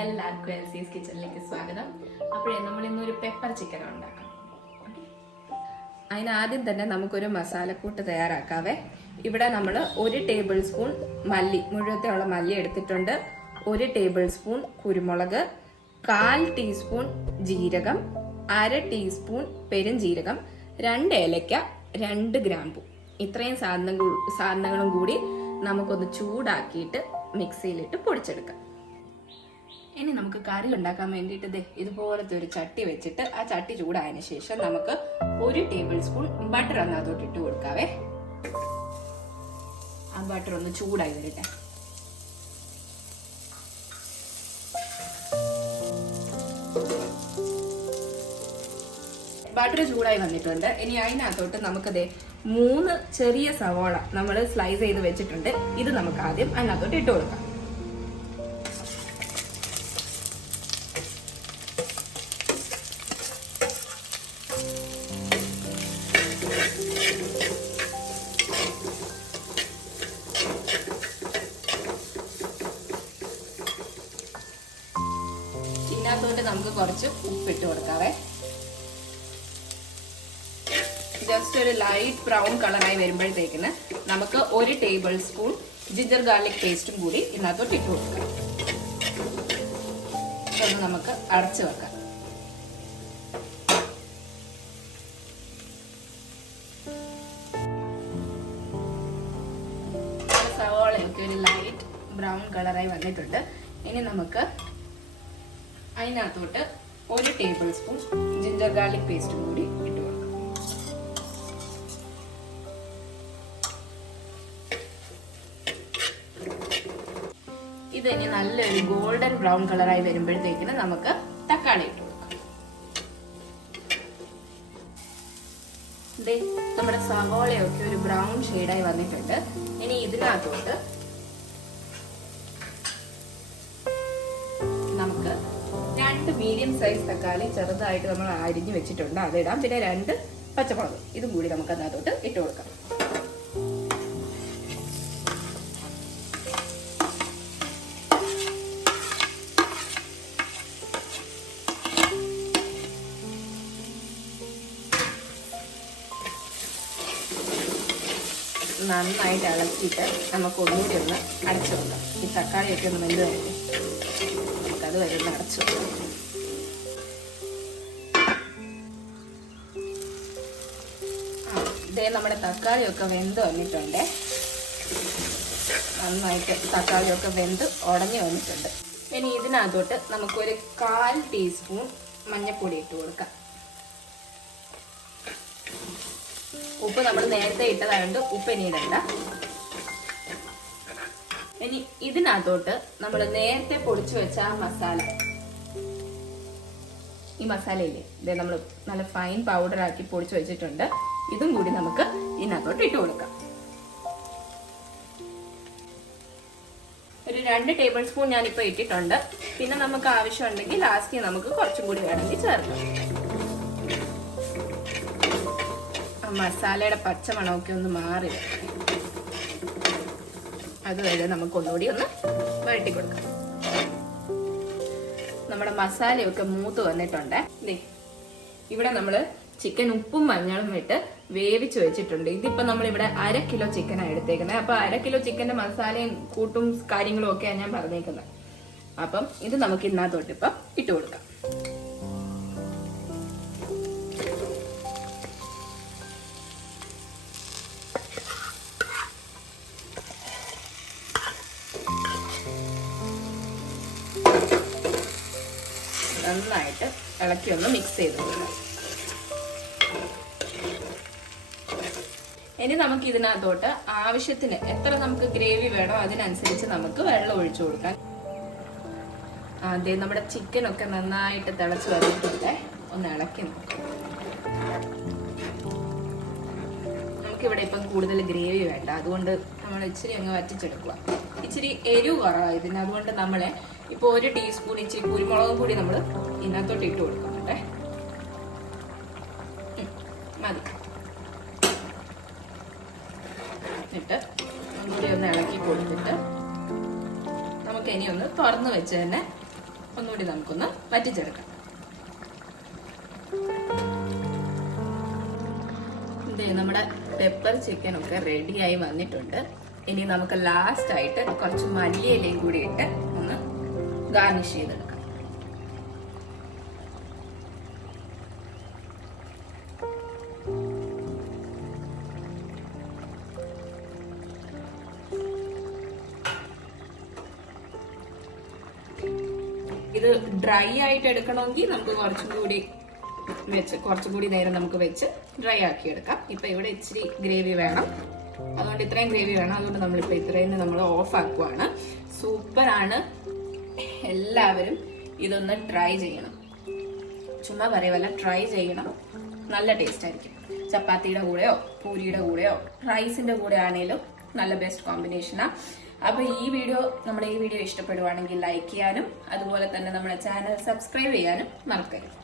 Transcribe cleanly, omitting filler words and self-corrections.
എല്ലാവർക്കും എൽസീസ് കിച്ചണിലേക്ക് സ്വാഗതം. അപ്പോഴേ നമ്മൾ ഇന്നൊരു പെപ്പർ ചിക്കൻ ഉണ്ടാക്കാം. അതിനാദ്യം തന്നെ നമുക്കൊരു മസാലക്കൂട്ട് തയ്യാറാക്കാവേ. ഇവിടെ നമ്മൾ 1 ടേബിൾ സ്പൂൺ മല്ലി, മുഴുവനുള്ള മല്ലി എടുത്തിട്ടുണ്ട്. 1 ടേബിൾ സ്പൂൺ കുരുമുളക്, 1/4 ടീസ്പൂൺ ജീരകം, 1/2 ടീസ്പൂൺ പെരുംജീരകം, 2 ഏലക്ക, 2 ഗ്രാമ്പു. ഇത്രയും സാധനങ്ങളും കൂടി നമുക്കൊന്ന് ചൂടാക്കിയിട്ട് മിക്സിയിലിട്ട് പൊടിച്ചെടുക്കാം. ഇനി നമുക്ക് കറി ഉണ്ടാക്കാൻ വേണ്ടിയിട്ട് ഇതുപോലത്തെ ഒരു ചട്ടി വെച്ചിട്ട് ആ ചട്ടി ചൂടായതിനു ശേഷം നമുക്ക് 1 ടേബിൾ സ്പൂൺ ബട്ടർ അതിനകത്തോട്ട് ഇട്ട് കൊടുക്കാവേ. ആ ബട്ടർ ഒന്ന് ചൂടായി വരട്ടെ. ബട്ടർ ചൂടായി വന്നിട്ടുണ്ട്. ഇനി അതിനകത്തോട്ട് നമുക്ക് 3 ചെറിയ സവാള നമ്മൾ സ്ലൈസ് ചെയ്ത് വെച്ചിട്ടുണ്ട്. ഇത് നമുക്ക് ആദ്യം അതിനകത്തോട്ട് ഇട്ട് കൊടുക്കാം. ഇതിനകത്തോട്ട് നമുക്ക് കുറച്ച് ഉപ്പിട്ട് കൊടുക്കാവേ. ജസ്റ്റ് ഒരു ലൈറ്റ് ബ്രൗൺ കളറായി വരുമ്പോഴത്തേക്കിന് നമുക്ക് 1 ടേബിൾ സ്പൂൺ ജിഞ്ചർ ഗാർലിക് പേസ്റ്റും കൂടി ഇതിനകത്തോട്ട് ഇട്ട് കൊടുക്കാം. ഇതൊന്ന് നമുക്ക് അടച്ചു വെക്കാം. സവാളയൊക്കെ ഒരു ലൈറ്റ് ബ്രൗൺ കളറായി വന്നിട്ടുണ്ട്. ഇനി നമുക്ക് അതിനകത്തോട്ട് 1 ടേബിൾ സ്പൂൺ ജിഞ്ചർ ഗാർലിക് പേസ്റ്റും കൂടി ഇട്ട് കൊടുക്കാം. ഇത് ഇനി നല്ലൊരു ഗോൾഡൻ ബ്രൗൺ കളറായി വരുമ്പോഴത്തേക്കിന് നമുക്ക് തക്കാളി ഇട്ട് കൊടുക്കാം. നമ്മുടെ സവാളയൊക്കെ ഒരു ബ്രൗൺ ഷെയ്ഡായി വന്നിട്ടുണ്ട്. ഇനി ഇതിനകത്തോട്ട് നമുക്ക് 2 മീഡിയം സൈസ് തക്കാളി ചെറുതായിട്ട് നമ്മൾ അരിഞ്ഞു വെച്ചിട്ടുണ്ട്, അതിടാം. പിന്നെ 2 പച്ചമുളക്, ഇതും കൂടി നമുക്ക് അതിനകത്തോട്ട് ഇട്ട് കൊടുക്കാം. നന്നായിട്ട് ഇളക്കിയിട്ട് നമുക്ക് ഒന്നുകൂടി ഒന്ന് അടച്ചു വെക്കാം. ഈ തക്കാളിയൊക്കെ ഒന്ന് വെന്ത് കഴിഞ്ഞ് നമുക്കത് വരെ ഒന്ന് അടച്ചു വെക്കാം. ഇതേ നമ്മുടെ തക്കാളിയൊക്കെ വെന്ത് വന്നിട്ടുണ്ട്. നന്നായിട്ട് തക്കാളിയൊക്കെ വെന്ത് ഉടഞ്ഞു വന്നിട്ടുണ്ട്. ഇനി ഇതിനകത്തോട്ട് നമുക്കൊരു 1/4 ടീസ്പൂൺ മഞ്ഞൾപ്പൊടി ഇട്ട് കൊടുക്കാം. ഉപ്പ് നമ്മൾ നേരത്തെ ഇട്ടതായതുകൊണ്ട് ഉപ്പ് ഇനി ഇടണ്ട. ഇനി ഇതിനകത്തോട്ട് നമ്മൾ നേരത്തെ പൊടിച്ചു വെച്ച ആ മസാല, ഈ മസാലയില്ലേ, ഇത് നമ്മൾ നല്ല ഫൈൻ പൗഡർ ആക്കി പൊടിച്ചു വെച്ചിട്ടുണ്ട്. ഇതും കൂടി നമുക്ക് ഇതിനകത്തോട്ട് ഇട്ട് കൊടുക്കാം. ഒരു 2 ടേബിൾ സ്പൂൺ ഞാനിപ്പോൾ ഇട്ടിട്ടുണ്ട്. പിന്നെ നമുക്ക് ആവശ്യമുണ്ടെങ്കിൽ ലാസ്റ്റ് നമുക്ക് കുറച്ചും കൂടി വേണമെങ്കിൽ ചേർക്കാം. മസാലയുടെ പച്ചമണമൊക്കെ ഒന്ന് മാറി അതുവരെ നമുക്ക് ഒന്നുകൂടി ഒന്ന് വഴറ്റി കൊടുക്കാം. നമ്മുടെ മസാലയൊക്കെ മൂത്ത് വന്നിട്ടുണ്ട്. ഇവിടെ നമ്മള് ചിക്കൻ ഉപ്പും മഞ്ഞളും ഇട്ട് വേവിച്ച് വെച്ചിട്ടുണ്ട്. ഇതിപ്പോ നമ്മളിവിടെ 1/2 കിലോ ചിക്കനാണ് എടുത്തേക്കുന്നത്. അപ്പൊ 1/2 കിലോ ചിക്കന്റെ മസാലയും കൂട്ടും കാര്യങ്ങളും ഒക്കെയാണ് ഞാൻ പറഞ്ഞേക്കുന്നത്. അപ്പം ഇത് നമുക്ക് ഇതിനകത്തോട്ട് ഇപ്പം ഇട്ട് കൊടുക്കാം. നന്നായിട്ട് ഇളക്കി ഒന്ന് മിക്സ് ചെയ്ത് കൊടുക്കാം. ഇനി നമുക്ക് ഇതിനകത്തോട്ട് ആവശ്യത്തിന് എത്ര നമുക്ക് ഗ്രേവി വേണോ അതിനനുസരിച്ച് നമുക്ക് വെള്ളം ഒഴിച്ചു കൊടുക്കാം. ആദ്യം നമ്മുടെ ചിക്കനൊക്കെ നന്നായിട്ട് തിളച്ച് വന്നിട്ടുണ്ട്. ഒന്ന് ഇളക്കി നോക്കാം. നമുക്കിവിടെ ഇപ്പം കൂടുതൽ ഗ്രേവി വേണ്ട, അതുകൊണ്ട് നമ്മൾ ഇച്ചിരി അങ്ങ് വറ്റിച്ചെടുക്കുക. ഇച്ചിരി എരിവ് കുറവാണ് ഇതിന്, അതുകൊണ്ട് നമ്മളെ ഇപ്പോൾ 1 ടീസ്പൂൺ ഇച്ചിരി കുരുമുളകും കൂടി നമ്മൾ ഇതിനകത്തോട്ട് ഇട്ട് കൊടുക്കുന്നുണ്ടേ. മതി. എന്നിട്ട് ഒന്നുകൂടി ഒന്ന് ഇളക്കി കൊടുത്തിട്ട് നമുക്ക് ഇനി ഒന്ന് തുറന്ന് വെച്ച് തന്നെ ഒന്നുകൂടി നമുക്കൊന്ന് വറ്റിച്ചെടുക്കാം. നമ്മുടെ പെപ്പർ ചിക്കൻ ഒക്കെ റെഡിയായി വന്നിട്ടുണ്ട്. ഇനി നമുക്ക് ലാസ്റ്റ് ആയിട്ട് കുറച്ച് മല്ലിയിലയും കൂടി ഇട്ട് ഒന്ന് ഗാർണിഷ് ചെയ്തെടുക്കാം. ഇത് ഡ്രൈ ആയിട്ട് എടുക്കണമെങ്കിൽ നമുക്ക് കുറച്ചും കൂടി നേരം നമുക്ക് വെച്ച് ഡ്രൈ ആക്കി എടുക്കാം. ഇപ്പൊ ഇവിടെ ഇച്ചിരി ഗ്രേവി വേണം, അതുകൊണ്ട് ഇത്രയും ഗ്രേവി വേണം. അതുകൊണ്ട് നമ്മളിപ്പോ ഇത്രയും നമ്മൾ ഓഫ് ആക്കുവാണ്. സൂപ്പറാണ്. എല്ലാവരും ഇതൊന്ന് ട്രൈ ചെയ്യണം. ചുമ്മാ പറയുവല്ല, ട്രൈ ചെയ്യണം. നല്ല ടേസ്റ്റ് ആയിരിക്കും. ചപ്പാത്തിയുടെ കൂടെയോ പൂരിയുടെ കൂടെയോ റൈസിന്റെ കൂടെ ആണെങ്കിലും നല്ല ബെസ്റ്റ് കോമ്പിനേഷനാ. അപ്പൊ നമ്മുടെ ഈ വീഡിയോ ഇഷ്ടപ്പെടുവാണെങ്കിൽ ലൈക്ക് ചെയ്യാനും അതുപോലെ തന്നെ നമ്മുടെ ചാനൽ സബ്സ്ക്രൈബ് ചെയ്യാനും മറക്കരുത്.